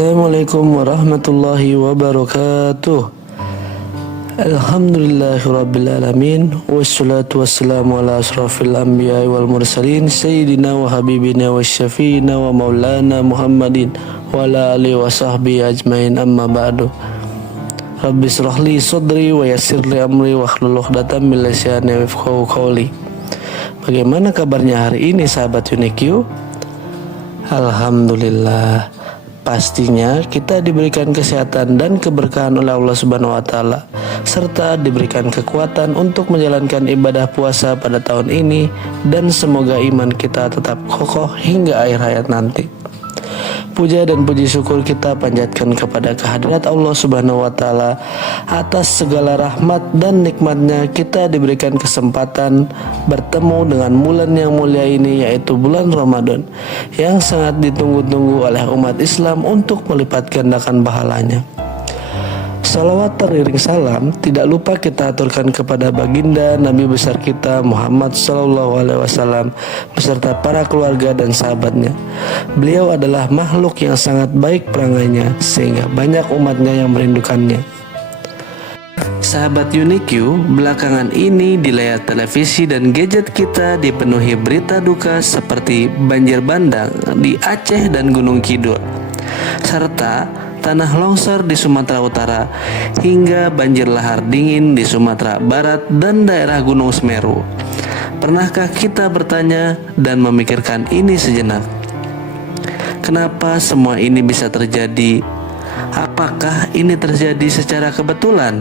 Assalamualaikum warahmatullahi wabarakatuh. Alhamdulillahirrabbilalamin. Wassalatu wassalamu ala asrafil anbiya wal mursalin Sayyidina wa habibina wa syafi'ina wa maulana Muhammadin wa ala alihi wa sahbihi ajmain, amma ba'du. Rabbi syrahli sadri wa yassirli amri wa hlul 'uqdatam min lisani yafqahu qawli. Bagaimana kabarnya hari ini sahabat UNIQ? Alhamdulillah. Pastinya kita diberikan kesehatan dan keberkahan oleh Allah Subhanahu wa taala, serta diberikan kekuatan untuk menjalankan ibadah puasa pada tahun ini, dan semoga iman kita tetap kokoh hingga akhir hayat nanti. Puja dan puji syukur kita panjatkan kepada kehadirat Allah Subhanahu wa taala atas segala rahmat dan nikmatnya kita diberikan kesempatan bertemu dengan bulan yang mulia ini, yaitu bulan Ramadan, yang sangat ditunggu-tunggu oleh umat Islam untuk melipat gandakan pahalanya. Salawat teriring salam tidak lupa kita aturkan kepada baginda Nabi besar kita Muhammad SAW beserta para keluarga dan sahabatnya. Beliau adalah makhluk yang sangat baik perangainya, sehingga banyak umatnya yang merindukannya. Sahabat UNIQ, belakangan ini di layar televisi dan gadget kita dipenuhi berita duka seperti banjir bandang di Aceh dan Gunung Kidul, serta tanah longsor di Sumatera Utara, hingga banjir lahar dingin di Sumatera Barat dan daerah Gunung Semeru. Pernahkah kita bertanya dan memikirkan ini sejenak? Kenapa semua ini bisa terjadi? Apakah ini terjadi secara kebetulan?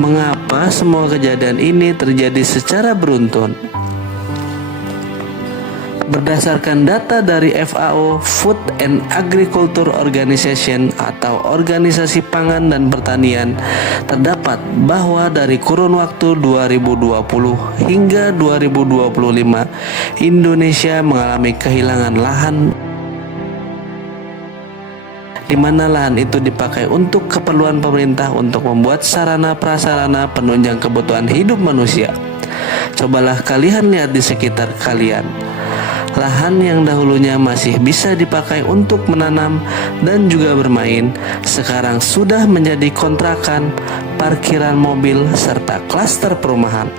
Mengapa semua kejadian ini terjadi secara beruntun? Berdasarkan data dari FAO, Food and Agriculture Organization atau Organisasi Pangan dan Pertanian, terdapat bahwa dari kurun waktu 2020 hingga 2025, Indonesia mengalami kehilangan lahan, di mana lahan itu dipakai untuk keperluan pemerintah untuk membuat sarana prasarana penunjang kebutuhan hidup manusia. Cobalah kalian lihat di sekitar kalian. Lahan yang dahulunya masih bisa dipakai untuk menanam dan juga bermain, sekarang sudah menjadi kontrakan, parkiran mobil, serta klaster perumahan.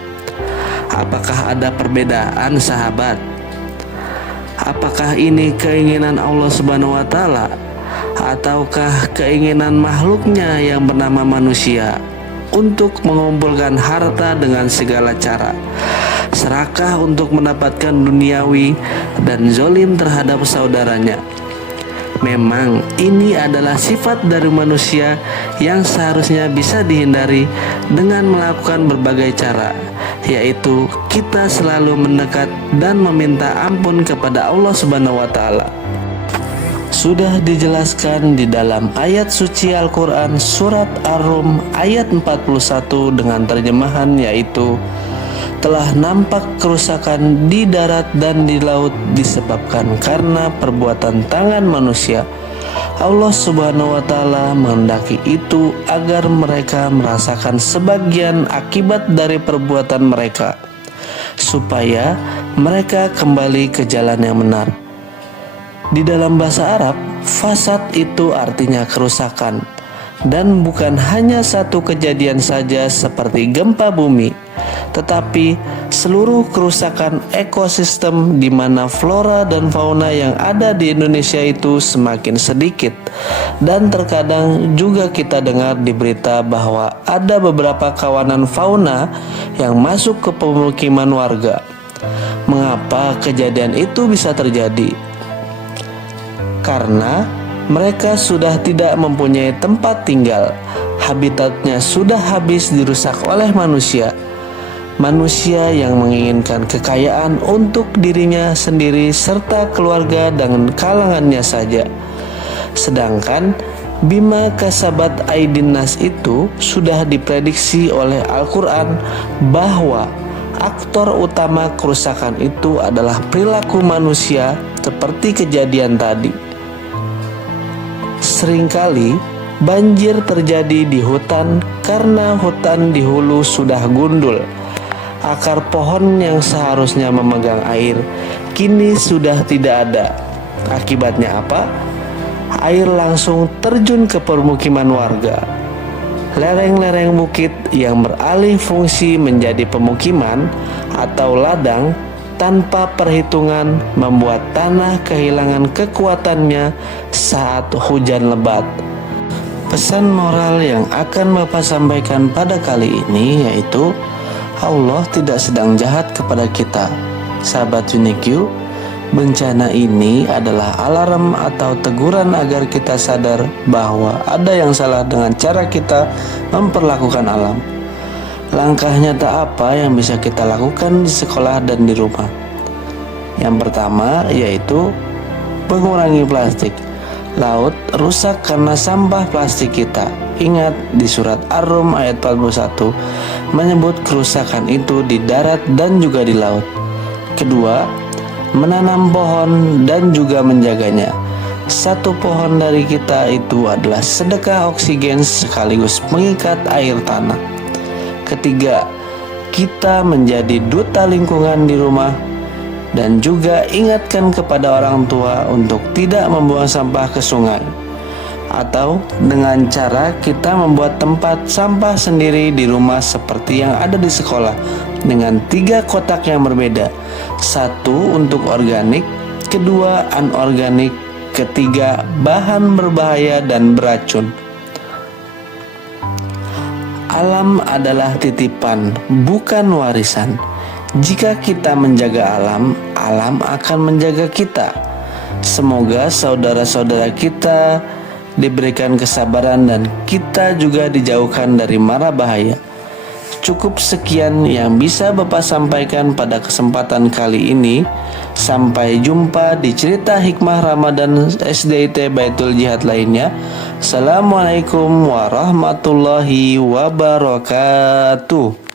Apakah ada perbedaan, sahabat? Apakah ini keinginan Allah Subhanahu wa taala, ataukah keinginan makhluknya yang bernama manusia untuk mengumpulkan harta dengan segala cara, serakah untuk mendapatkan duniawi, dan zolim terhadap saudaranya? Memang ini adalah sifat dari manusia yang seharusnya bisa dihindari dengan melakukan berbagai cara, yaitu kita selalu mendekat dan meminta ampun kepada Allah Subhanahu wa taala. Sudah dijelaskan di dalam ayat suci Al-Quran surat Ar-Rum ayat 41 dengan terjemahan yaitu, telah nampak kerusakan di darat dan di laut disebabkan karena perbuatan tangan manusia. Allah Subhanahu wa taala menghendaki itu agar mereka merasakan sebagian akibat dari perbuatan mereka, supaya mereka kembali ke jalan yang benar. Di dalam bahasa Arab, fasad itu artinya kerusakan, dan bukan hanya satu kejadian saja seperti gempa bumi, tetapi seluruh kerusakan ekosistem di mana flora dan fauna yang ada di Indonesia itu semakin sedikit. Dan terkadang juga kita dengar di berita bahwa ada beberapa kawanan fauna yang masuk ke pemukiman warga. Mengapa kejadian itu bisa terjadi? Karena mereka sudah tidak mempunyai tempat tinggal, habitatnya sudah habis dirusak oleh manusia. Manusia yang menginginkan kekayaan untuk dirinya sendiri serta keluarga dan kalangannya saja. Sedangkan bima kasabat aidin nas itu sudah diprediksi oleh Al-Quran bahwa aktor utama kerusakan itu adalah perilaku manusia seperti kejadian tadi. Seringkali banjir terjadi di hutan karena hutan di hulu sudah gundul. Akar pohon yang seharusnya memegang air kini sudah tidak ada. Akibatnya apa? air langsung terjun ke permukiman warga. Lereng-lereng bukit yang beralih fungsi menjadi pemukiman atau ladang tanpa perhitungan membuat tanah kehilangan kekuatannya saat hujan lebat. Pesan moral yang akan Bapak sampaikan pada kali ini yaitu Allah tidak sedang jahat kepada kita. Sahabat Uniq, bencana ini adalah alarm atau teguran agar kita sadar bahwa ada yang salah dengan cara kita memperlakukan alam. Langkah nyata apa yang bisa kita lakukan di sekolah dan di rumah? Yang pertama yaitu mengurangi plastik. Laut rusak karena sampah plastik kita. Ingat di surat Ar-Rum ayat 41 menyebut kerusakan itu di darat dan juga di laut. Kedua, menanam pohon dan juga menjaganya. Satu pohon dari kita itu adalah sedekah oksigen sekaligus mengikat air tanah. Ketiga, kita menjadi duta lingkungan di rumah dan juga ingatkan kepada orang tua untuk tidak membuang sampah ke sungai. Atau dengan cara kita membuat tempat sampah sendiri di rumah seperti yang ada di sekolah dengan 3 kotak yang berbeda. 1 untuk organik, kedua anorganik, ketiga bahan berbahaya dan beracun. Alam adalah titipan, bukan warisan. Jika kita menjaga alam, alam akan menjaga kita. Semoga saudara-saudara kita diberikan kesabaran dan kita juga dijauhkan dari mara bahaya. Cukup sekian yang bisa Bapak sampaikan pada kesempatan kali ini. Sampai jumpa di cerita hikmah Ramadan SDIT Baitul Jihad lainnya. Assalamualaikum warahmatullahi wabarakatuh.